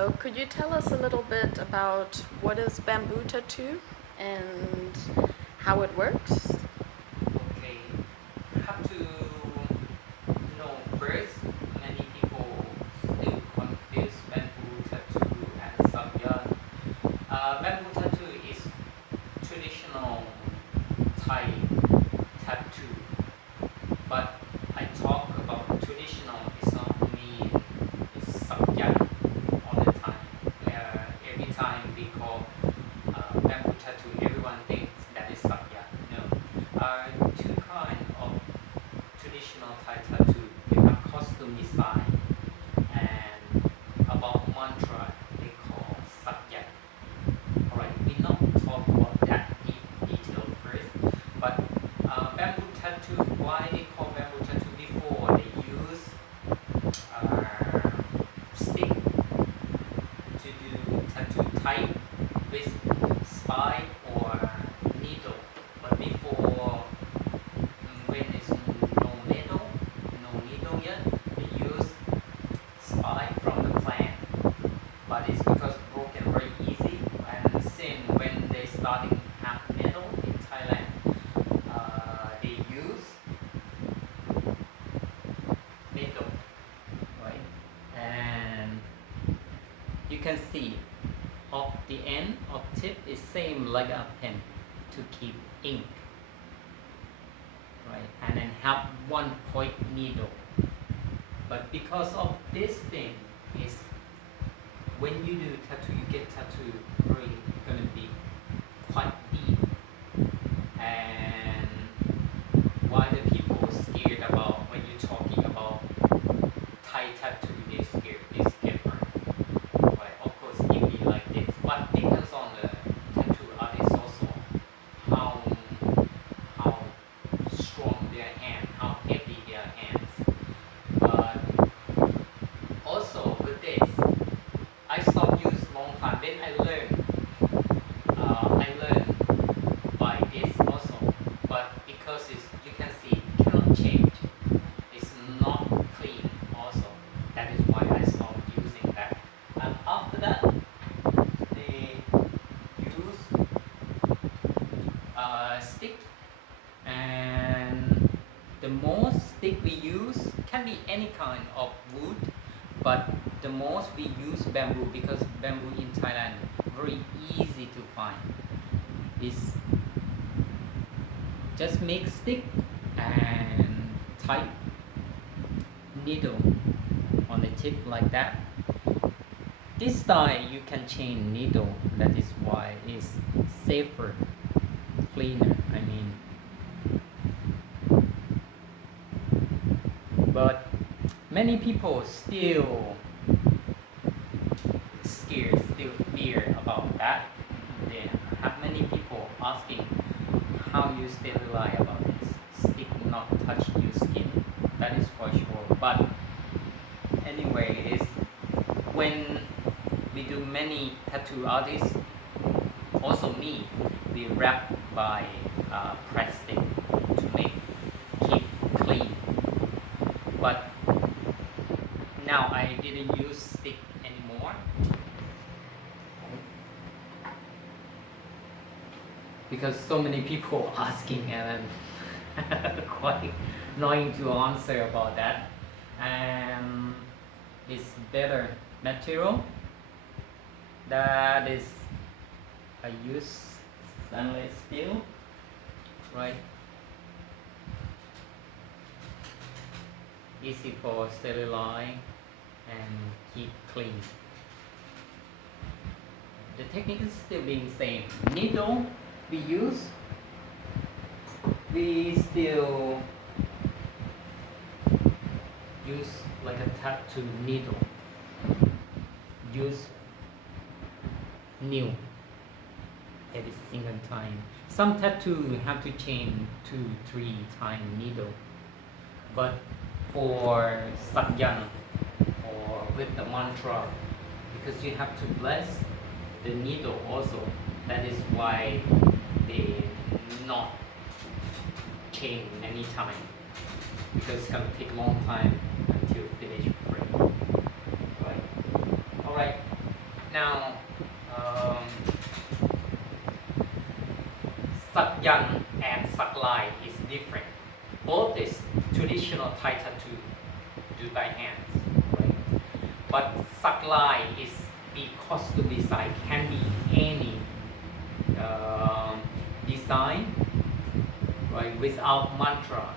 So could you tell us a little bit about what is bamboo tattoo and how it works? Okay, have to know first. Many people still confuse bamboo tattoo and sabyan. Bamboo tattoo is traditional Thai tattoo, but I talk about traditional. It's not mean it's sabyan all the time. Every time we call bamboo tattoo, everyone thinks that is sabyan. No, two kind of traditional Thai tattoo. We have costume design and about mantra they call subject. Alright, we not talk about that in detail first, but bamboo tattoo, why they call bamboo tattoo before they use stick to do tattoo type with spine or needle, but before when it's no needle yet, they use spike from the plant. But it's because broken very easy. And since when they starting have metal in Thailand, they use metal, right? And you can see of the end of tip is same like a pen to keep ink, right? And then have one point needle. But because of this thing is when you do tattoo, you get tattoo very gonna be quite deep. And why the people scared about when you're talking about Thai tattoo, they scared this giver. Right? Of course it be like this. But depends on the tattoo artist also. How how strong their hand, how heavy their hands. But also with this, I stopped use long time. Then I learned by this also. But because it's you can see cannot change. It's not clean also. That is why I stopped using that. And after that, they use stick, and the most stick we use can be any kind of wood, but the most we use bamboo because bamboo in Thailand very easy to find. It's just make stick and type needle on the tip like that. This style you can change needle. That is why it's safer, cleaner. I mean, but many people still scared, still fear about that. They have many people asking how you sterilize about this. Stick not touch your skin. That is for sure. But anyway, it is when we do many tattoo artists, also me, we wrap by plastic to make keep clean. But now I didn't use stick anymore because so many people asking, and I'm quite annoying to answer about that. And it's better material. That is, I use stainless steel, right? Easy for sterilize and keep clean. The technique is still being same. Needle we use, we still use like a tattoo needle. Use new every single time. Some tattoo have to change 2-3 times needle, but for sakyan or with the mantra, because you have to bless the needle also. That is why they not change any time, because it's gonna take a long time until finish frame. Right? Alright. Now, um, Sakyan and Saklai is different. Both is traditional Thai tattoo do by hands, right? But Saklai is because the design can be any design, right, without mantra,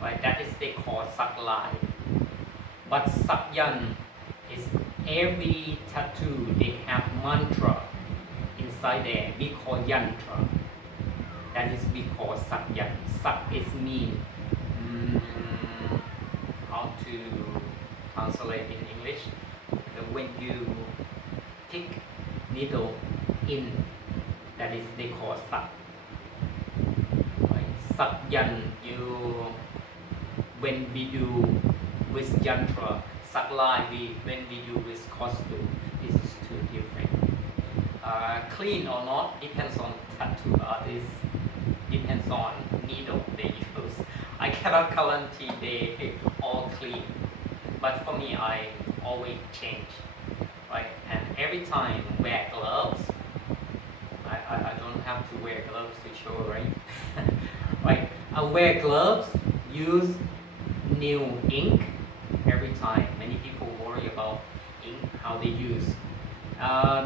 right? That is they call Saklai. But Sakyan is every tattoo they have mantra inside there. We call yantra. That is we call Sakyan. Sak is mean. How to translate in English? When you stick needle in, that is they call sak. Right? Sakyan, when we do with yantra, saklai when we do with costume, this is two different. Clean or not depends on tattoo artist, depends on needle they use. I cannot guarantee they all clean, but for me I always change, right? And every time wear gloves. I don't have to wear gloves to show, right? Right. I wear gloves, use new ink every time. Many people worry about ink, how they use.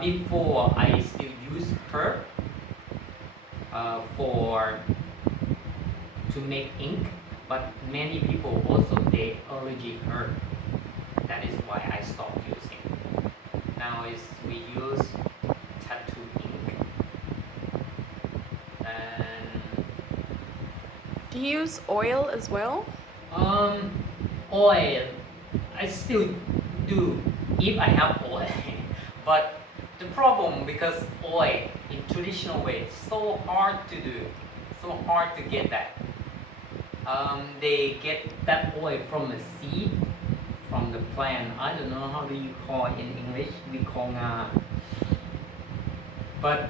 Before I still use herb for to make ink, but many people also they allergy herb. That is why I stopped using. Now is we use tattoo ink. And Do you use oil as well? oil, I still do if I have oil. But the problem because oil in traditional way is so hard to do, so hard to get that. They get that oil from a seed, from the plant. I don't know how do you call it in English. We call nga. But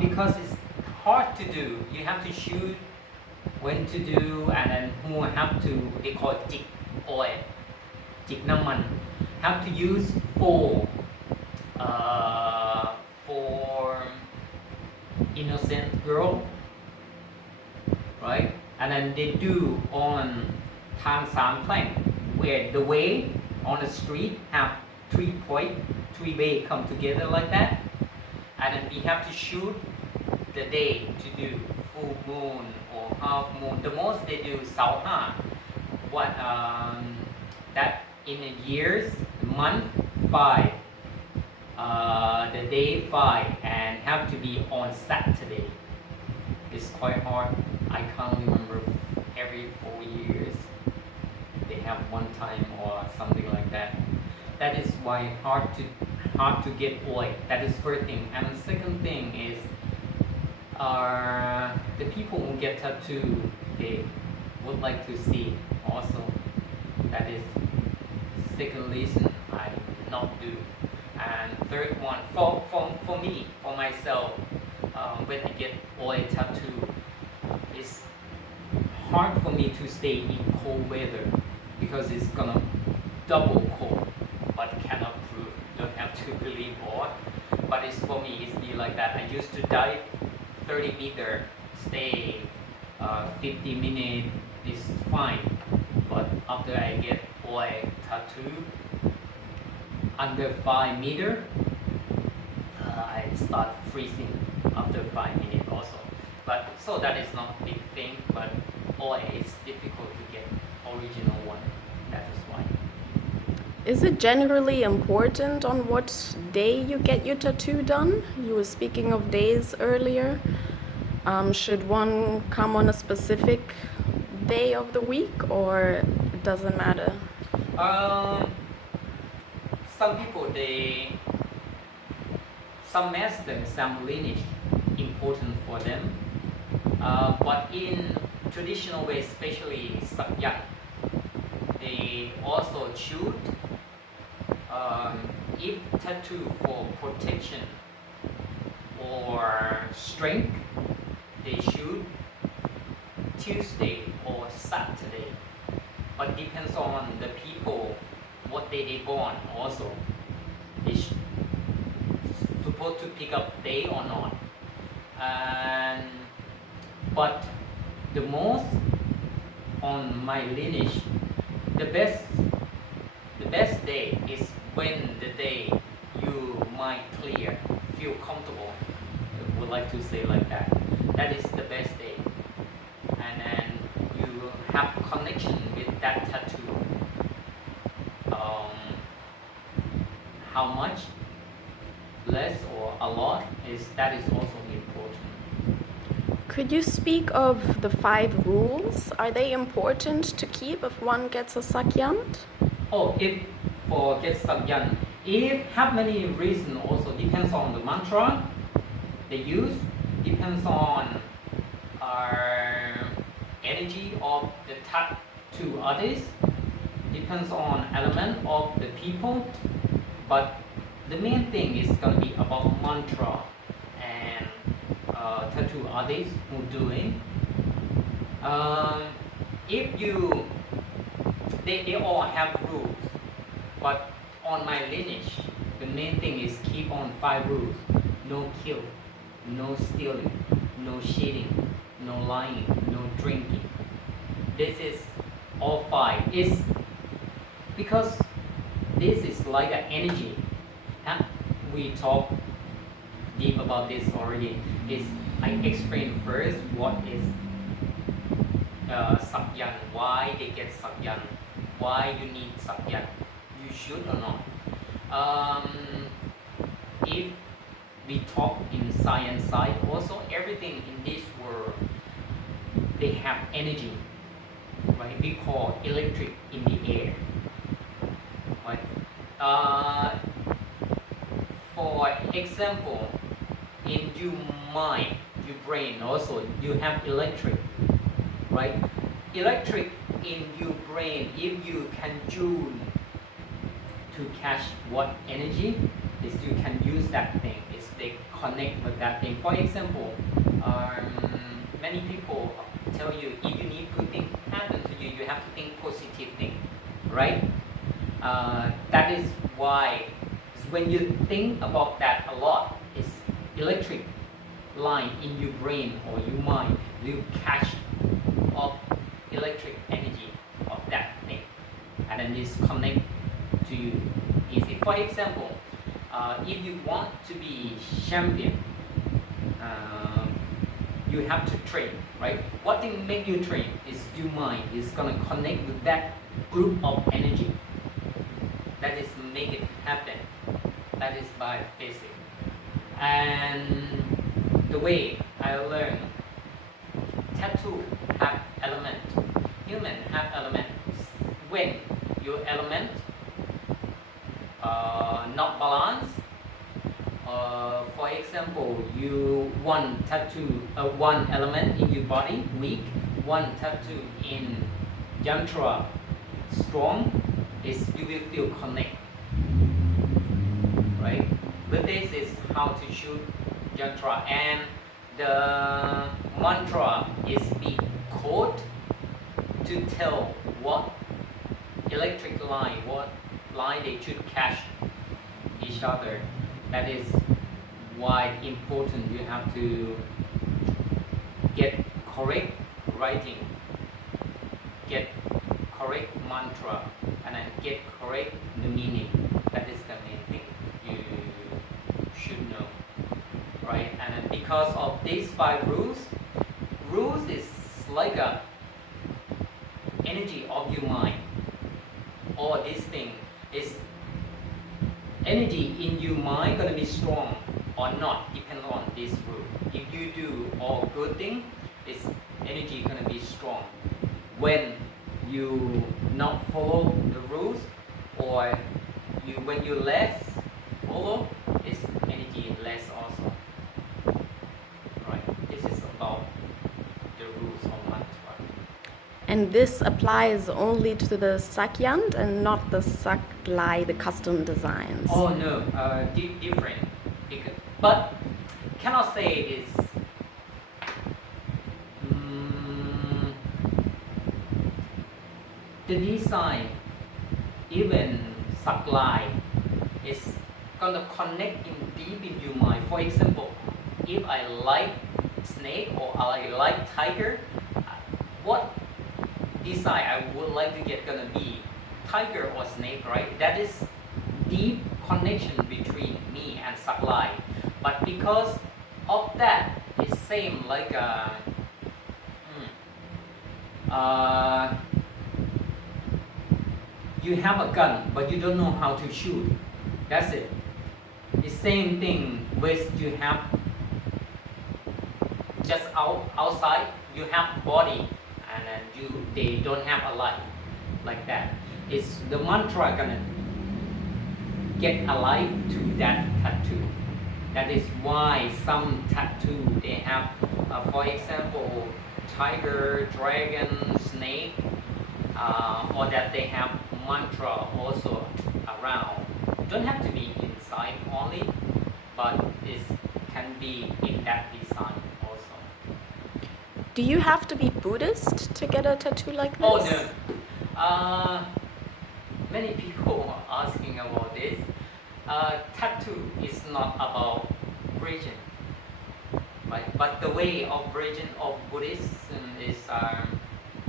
because it's hard to do, you have to choose when to do, and then who have to, they call it jig oil, jig naman, have to use for innocent girl, right? And then they do on Tang Sam Plank, where the way on the street have 3 point, 3 way come together like that. And then we have to shoot the day to do full moon or half moon. The most they do Sao Ha. What that in a year's month 5, the day 5, and have to be on Saturday. It's quite hard. I can't remember every 4 years they have one time or something like that. That is why hard to get oil. That is first thing. And the second thing is the people who get tattoo, they would like to see also. That is second reason I not do. And third one, for me, for myself, when I get oil tattoo, it's hard for me to stay in cold weather because it's gonna double cold, but cannot prove. Don't have to believe more. But it's for me, it's be like that. I used to dive 30 meter, stay 50 minutes is fine. But after I get oil tattoo under 5 meter, I start freezing after 5 minutes also. But so that is not big thing, but oil is difficult to get original one. That is why. Is it generally important on what day you get your tattoo done? You were speaking of days earlier. Should one come on a specific day of the week, or it doesn't matter? Some people some master, some lineage important for them. But in traditional way, especially Sakyan, they also shoot if tattoo for protection or strength, they shoot Tuesday or Saturday. But depends on the people, what day they born also. supposed to pick up day or not. And but the most on my lineage, the best day is when the day you mind clear, feel comfortable. I would like to say like that. That is the best day, and then you have connection with that tattoo. How much, less or a lot, that is also important. Could you speak of the 5 rules? Are they important to keep if one gets a sakyant? Oh, if for get sakyan, if have many reasons also depends on the mantra they use, depends on our energy of the tattoo artist, depends on element of the people, but the main thing is gonna be about mantra and tattoo artists who doing. If you they all have rules, but on my lineage, the main thing is keep on 5 rules: no kill, no stealing, no cheating, no lying, no drinking. This is all 5. It's because this is like an energy. We talk deep about this already. I explain first what is sakyan, why they get sakyan, why you need sakyan, you should or not. If we talk in science side also, everything in this world, they have energy, right? We call electric in the air, right? For example, in your mind, your brain also, you have electric, right? Electric in your brain, if you can tune to catch what energy is, you can use that thing. Is they connect with that thing. For example, many people tell you if you need good thing happen to you, you have to think positive thing, right? That is why when you think about that a lot, it's electric line in your brain or your mind, you catch of electric energy of that thing, and then this connect to you easy. For example, if you want to be champion, you have to train, right? What thing make you train is your mind is gonna connect with that group of energy. That is make it happen. That is by physics. And the way I learn, tattoo have element, human have element. When your element not balanced, for example, you one tattoo, one element in your body weak, one tattoo in yantra strong, is you will feel connect, right? But this is how to shoot yantra, and the mantra is be code to tell what electric line, what line they should catch each other. That is why important you have to get correct writing, get correct mantra, and then get correct the meaning. That is the main thing you should know, right? And then because of these 5 rules is like a energy of your mind. All this thing is energy in your mind gonna be strong or not depends on this rule. If you do all good thing, this energy gonna be strong. When you not follow the rules, or when you less follow, this energy less also. Right? This is about the rules of mantra. And this applies only to the sakyant and not the saklai, the custom designs. Oh no, different. But cannot say it is. The design, even saklai, is gonna connect in deep in your mind. For example, if I like snake or I like tiger, what design I would like to get gonna be tiger or snake, right? That is deep connection between me and supply. But because of that, it seems like uh, you have a gun, but you don't know how to shoot. That's it. The same thing with you have just outside, you have body, and then they don't have a life like that. It's the mantra gonna get alive to that tattoo. That is why some tattoo they have, for example, tiger, dragon, snake, or that they have mantra also around. Don't have to be inside only, but it can be in that design also. Do you have to be Buddhist to get a tattoo like this? Oh no. Many people are asking about this. Tattoo is not about religion, right? But the way of religion of Buddhism is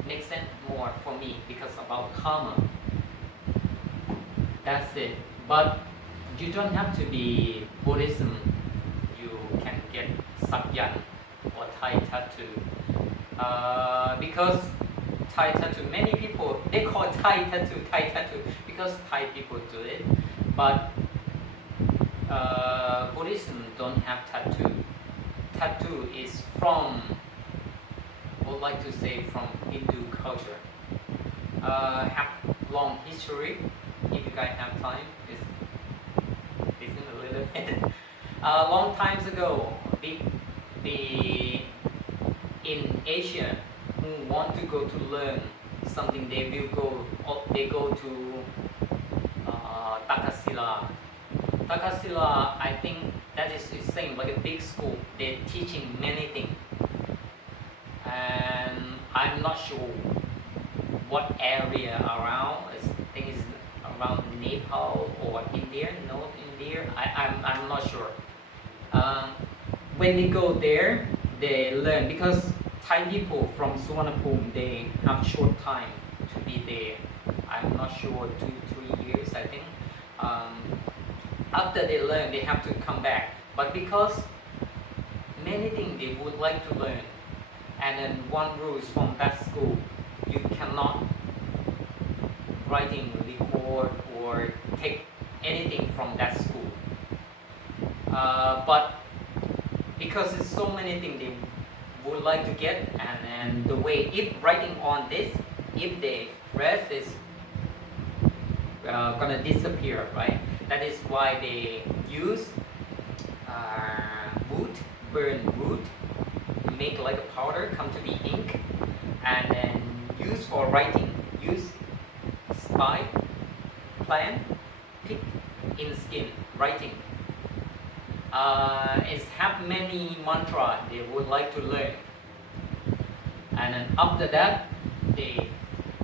makes sense more for me because about karma. That's it. But you don't have to be Buddhism. You can get Sakyan or Thai tattoo. Because Thai tattoo, many people they call Thai tattoo because Thai people do it. But Buddhism don't have tattoo. Tattoo is from, I would like to say from Hindu culture. Have long history. If you guys have time, it's a little bit. Long times ago, the in Asia who want to go to learn something, they go to Takasila. Takasila, I think that is the same like a big school. They're teaching many things, and I'm not sure what area around. I think it's around Nepal or India, North India. I'm not sure. When they go there, they learn because Thai people from Suvarnabhumi they have short time to be there. I'm not sure 2-3 years I think. After they learn, they have to come back. But because many things they would like to learn, and then one rule is from that school, you cannot writing, record, or take anything from that school. But because it's so many things they would like to get, and then the way if writing on this, if the rest is gonna disappear, right? That is why they use wood, burn wood, make like a powder, come to be ink, and then use for writing. Use spike, plant, pick in skin, writing. It's have many mantra they would like to learn, and then after that they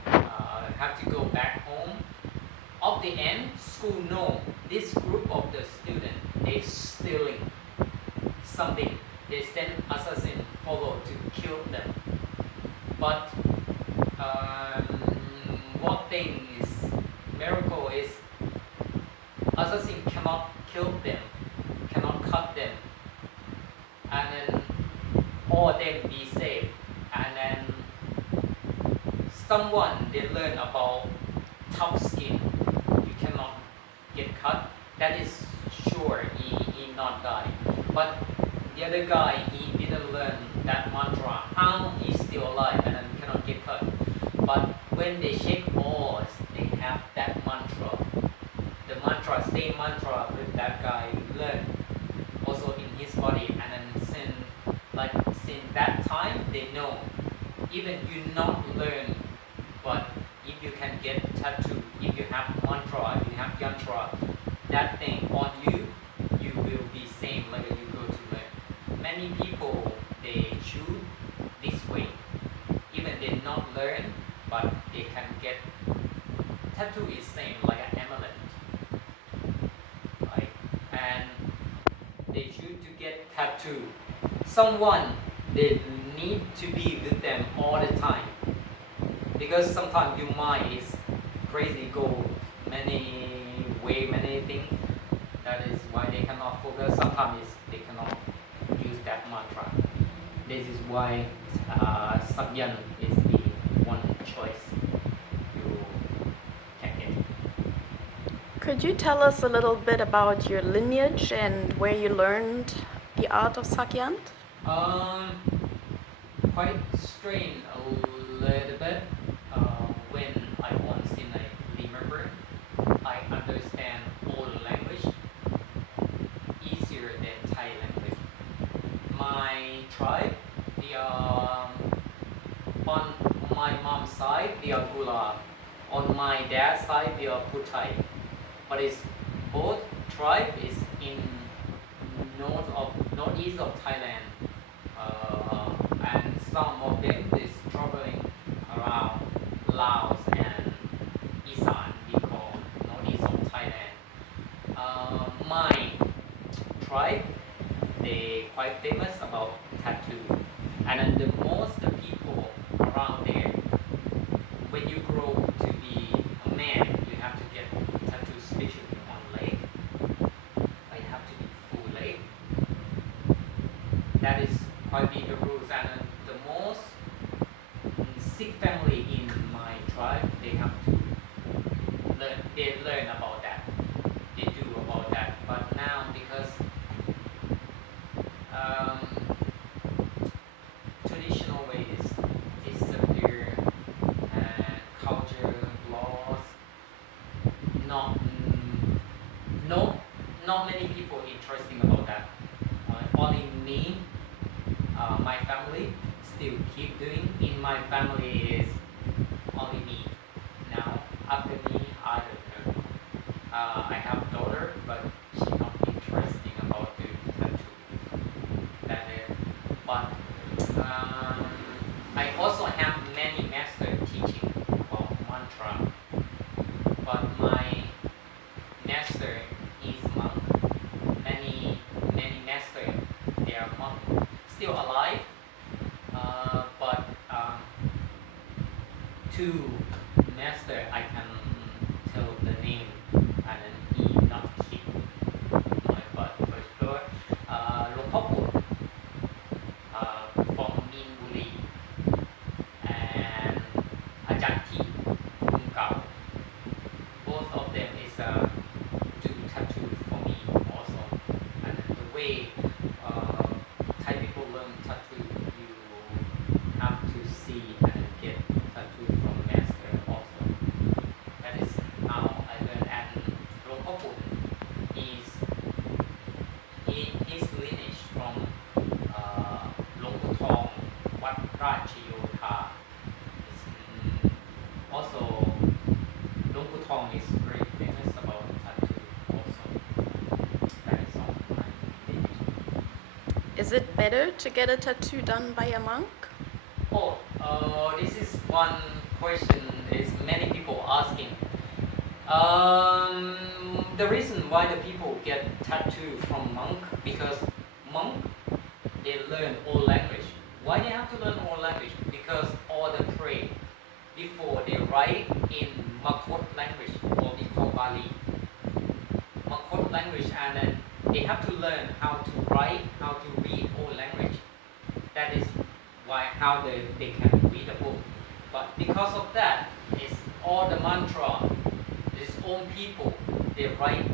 have to go back home. Of the end, school know this group of the student they stealing something. They send assassin follow to kill them. But what thing is miracle is assassin cannot kill them, cannot cut them, and then all of them be safe. And then someone they learn about tough skin. You cannot get cut. That is sure he not die. But the other guy he didn't learn that mantra. How he's still alive and then cannot get cut. But when they shake balls, they have that mantra. The mantra, same mantra with that guy learned also in his body, and then since that time they know even you not learn, but if you can get tattoo, if you have mantra, if you have yantra, that thing on you, you will be same like you go to learn. Many people they choose this way, even they not learn, but they can get tattoo is same like an amulet, right? And tattoo. Someone they need to be with them all the time because sometimes your mind is crazy, go many things. That is why they cannot focus. Sometimes they cannot use that mantra. This is why Sabyan is the one choice you can get. Could you tell us a little bit about your lineage and where you learned the art of Sakyant? Quite strange a little bit. When I once in a remember, I understand all language easier than Thai language. My tribe, they are on my mom's side, they are Gula. On my dad's side, they are Puthai. But it's both tribe is in northeast of Thailand, and some of them is traveling around Laos and Isan, we call northeast of Thailand. My tribe, they quite famous about tattoo, and then the most the people around there, when you grow to be a man, you have to get tattoo, especially on leg. I have to be full leg. That is quite be the rules, and the most sick family in my tribe, they have to learn. They learn about that. They do about that. But now because um, traditional ways disappear and culture laws, not no not many people interesting about that. Only me, my family still keep doing. In my family is only me now. After me, I don't know. I have a daughter, but she's not interesting about doing tattoo. That is, but I also have many master teaching about mantra. But my master is monk. Many master, they are monk, still alive. But two master I can tell the name, and then he not keep my but for sure. Lopapur from Minburi and Ajanti Kungkao. Both of them is do tattoo for me also. And the way Thai people learn tattoo, you have to see and get tattoo from master also. That is how I learned. And Lopapun is his lineage from Loputong, Wat Rachayotha. Also, Loputong is very famous about tattoo also. That is all my lineage. Is it better to get a tattoo done by a monk? Oh, this is one question is many people asking. The reason why the people get tattoo from monk, because monk they learn all language. Why they have to learn all language? Because all the pray before they write in Makot language, or we call Bali. Makot language, and then they have to learn how to write, how to read all language. That is why how they can read a book. But because of that, it's all the mantra. His own people they write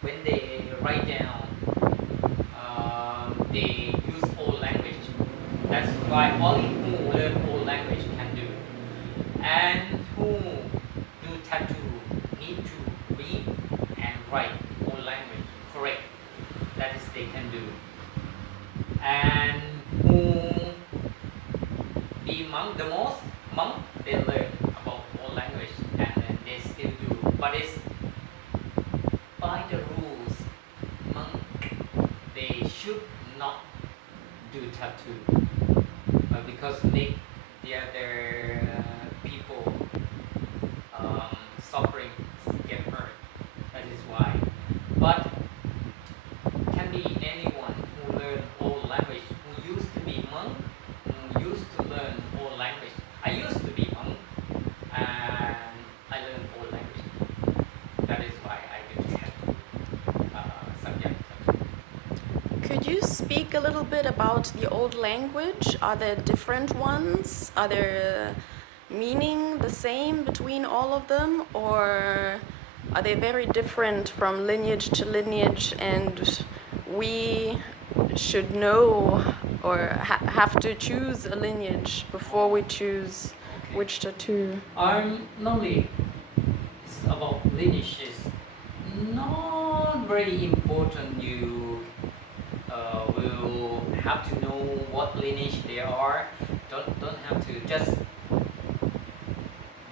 when they write down. They use all language. That's why only who learn all language can do. And who do tattoo need to read and write all language correct. That is they can do. And who be monk the most, monk they learn about all language and then they still do. But it's by the rules, monk they should not do tattoo. But because the other people suffering get hurt. That is why. But can be anyone who learn all speak a little bit about the old language? Are there different ones? Are there meaning the same between all of them, or are they very different from lineage to lineage, and we should know or have to choose a lineage before we choose Okay. which tattoo? Normally, it's about lineage is not very important. You will have to know what lineage they are. Don't have to. Just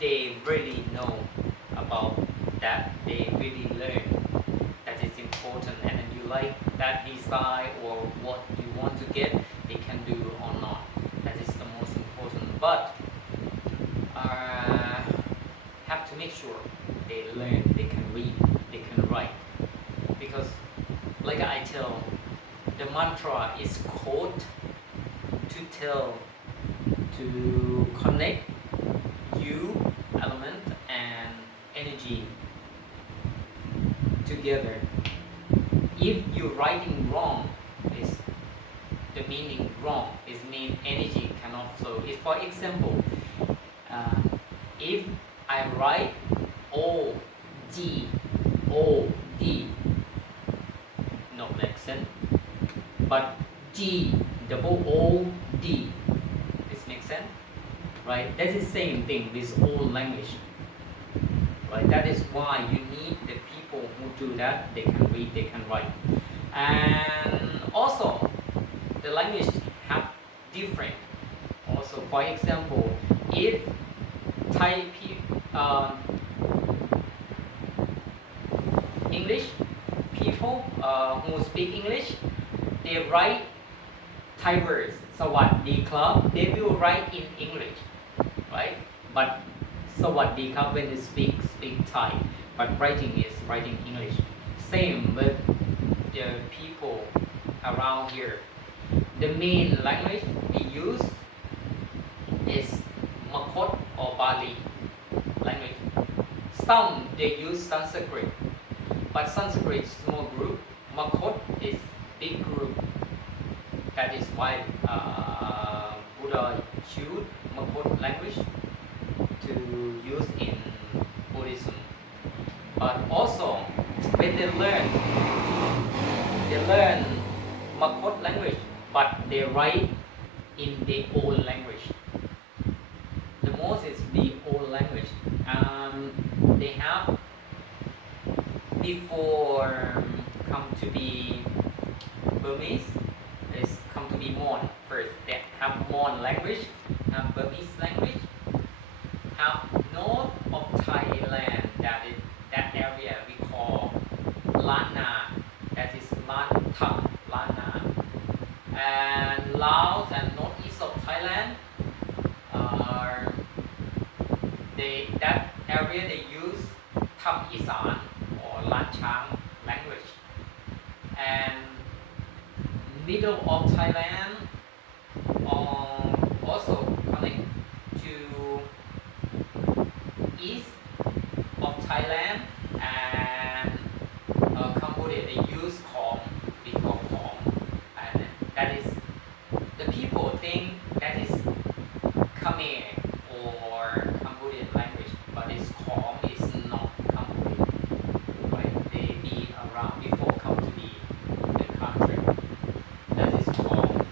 they really know about that. They really learn that is important, and then you like that design or what you want to get, they can do or not. That is the most important. But have to make sure they learn, they can read, they can write. Because like I tell, the mantra is code to tell, to connect you, element and energy together. If you're writing wrong, is the meaning wrong. It means energy cannot flow. If for example, if I write O G O D, no make sense. But G double O D, this makes sense, right? That is same thing with all language, right? That is why you need the people who do that. They can read, they can write, and also the language have different. Also, for example, if Thai English people who speak English, they write Thai words. Sawadee Club, they will write in English, right? But Sawadee Club when they speak Thai, but writing is writing English. Same with the people around here. The main language we use is Makot or Bali language. Some they use Sanskrit, but Sanskrit is small group. Makot is big group. That is why Buddha choose Makot language to use in Buddhism. But also when they learn Makot language, but they write in their own language. The most is the old language. They have before come to be Burmese. It's come to be Mon first. They have Mon language, have Burmese language, have north of Thailand. That area we call Lana. That is Lan Thap, Lana. And Laos and northeast of Thailand are that area they use Thap Isan or Lan Chang language. And middle of Thailand also connect to east of Thailand and Cambodia. They use Khom, we call Khom, and that is the people think that is Khmer or Cambodian language, but it's Khom is not Cambodian. Right? They be around before come to be the country. That is called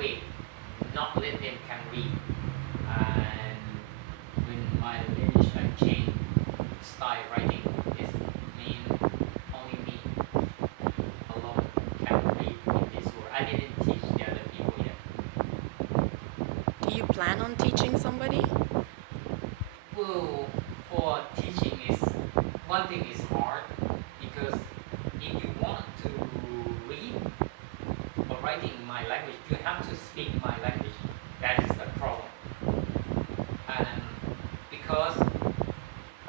way, not let them can read. And when my lineage change style writing is mean only me alone can read in this world. I didn't teach the other people yet. Do you plan on teaching somebody? Well, for teaching is one thing is hard because if you want to read or writing in my language, you have to speak my language. That is the problem. And because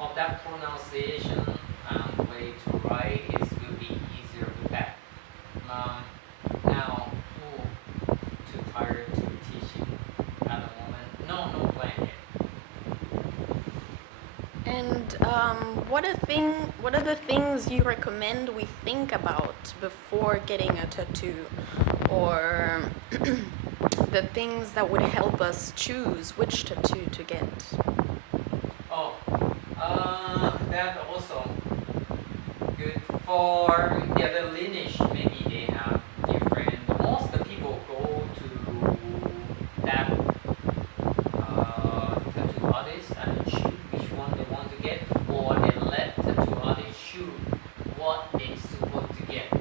of that pronunciation and way to write is will be easier with that. Now, too tired to teaching at the moment. No plan yet. And what are the things you recommend we think about before getting a tattoo, or the things that would help us choose which tattoo to get? Oh, that also good for the other lineage. Maybe